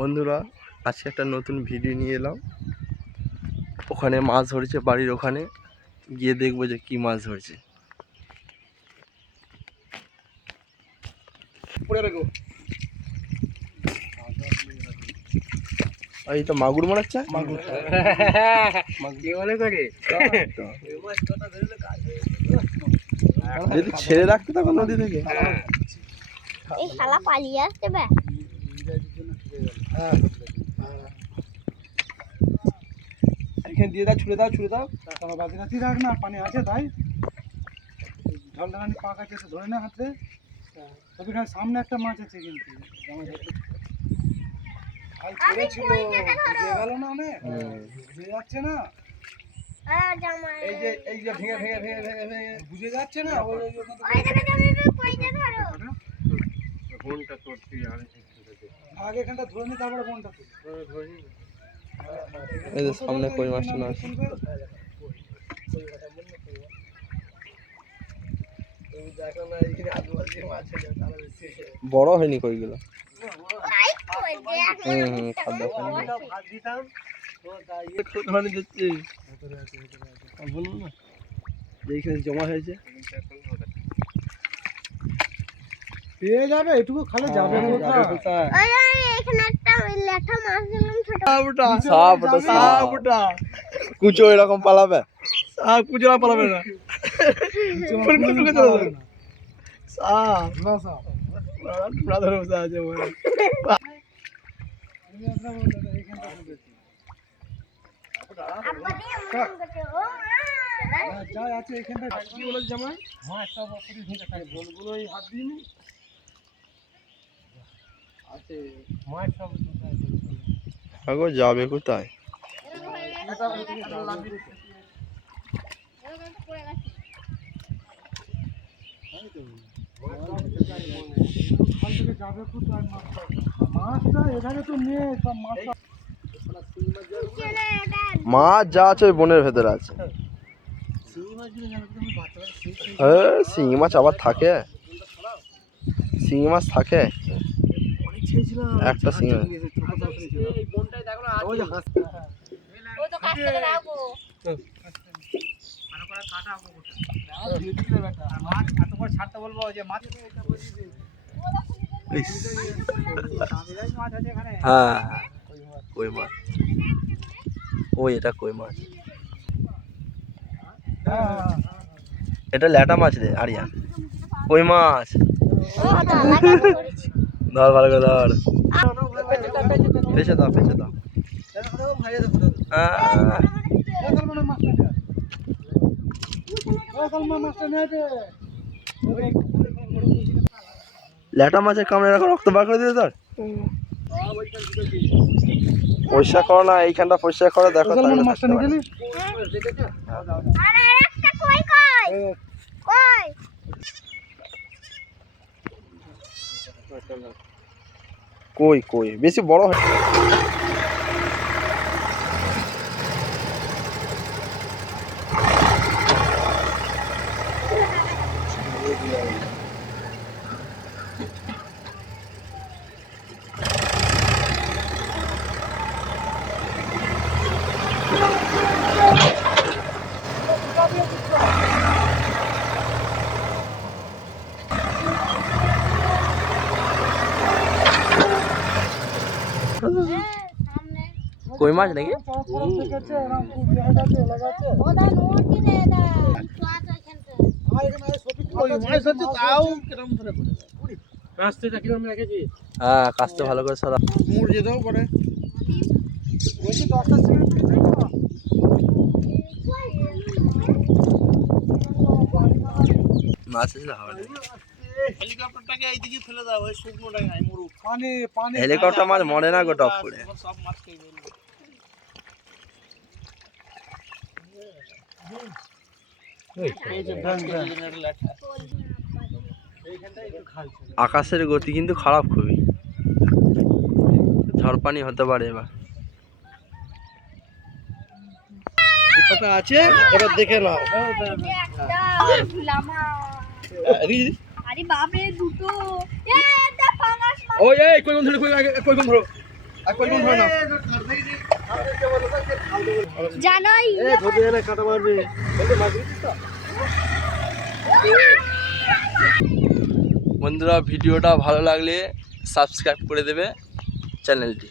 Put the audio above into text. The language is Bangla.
বন্ধুরা, আজকে একটা নতুন ভিডিও নিয়ে এলাম। ওখানে মাছ ধরেছে, বাড়ির ওখানে গিয়ে দেখবো যে কি মাছ ধরেছে। এই তো মাগুর মনে হচ্ছে। মাগুর যদি ছেড়ে রাখতে তখন নদী থেকে এই শালা পালিয়ে আসছে বে। এখানে দিয়ে দাও, ছুড়ে দাও, ছুড়ে দাও। তারপর বাকি রাখি রাখ না, পানি আছে তাই ঢল ঢালানি পাক আছে, ধরে না হাতে। তবে এখানে সামনে একটা মাছ আছে কিন্তু ছেড়েছিল, বুঝে গেল না, অনেক বুঝে যাচ্ছে না। এই যে ভেঙে ভেঙে ভেঙে ভেঙে ভেঙে বুঝে যাচ্ছে না। আগে এখানটা ধরে নি, তারপরে বনটা ধরে নি। এই যে সামনে কই মাছটা না আছে। বড় হয়নি কইগুলো। এইখানে জমা হয়েছে, পেয়ে যাবে, এটুকু খালে যাবে কোথায়? কুচো এরকম পালাবে, কুচো না পালাবে না। যাবে কোথায়? মাছ যা আছে ওই বনের ভেতরে আছে। শিঙি মাছ আবার থাকে, শিঙি মাছ থাকে একটা শিঙি মাছ। হ্যাঁ, কই মাছ, ওই এটা কই মাছ, এটা ল্যাটা মাছ রে আরিয়ান। কই মাছ ধর, ভালো করে ধর, পেছে দাও, পেছে দাও। ল্যাটা মাছের কামড়ে এরকম রক্ত বার করে দিলে তোর। পরিষ্কার করো না, এইখানটা পরিষ্কার করো, দেখো মাছটা নিয়ে গেলি। কই কই বেশি বড় হয়। কই মাছ নাকি? হ্যাঁ, কাজটা ভালো করে সরা। মাছ আসলে হবে না। হেলিকপ্টারটাকে এইদিকে ফেলে দাও, ওই শুকনোটাকে নাই মরু। পানি পানি, হেলিকপ্টার মাছ মরে না গো, টপ করে সব মাছ খেয়ে গেল। আকাশের গতি কিন্তু খারাপ খুবই, ঝড় পানি হতে পারে এবার। কথা আছে, এবার দেখে নাও। আরে বাপরে দুটো, ওই এই কই কোন ধরে, কই আগে কই কোন ধরো। আর কই ধরে না জানাই ধরতে গেলে কাটা মারবে মাছ দিচ্ছিস তো? বন্ধুরা ভিডিওটা ভালো লাগলে সাবস্ক্রাইব করে দেবে চ্যানেলটি।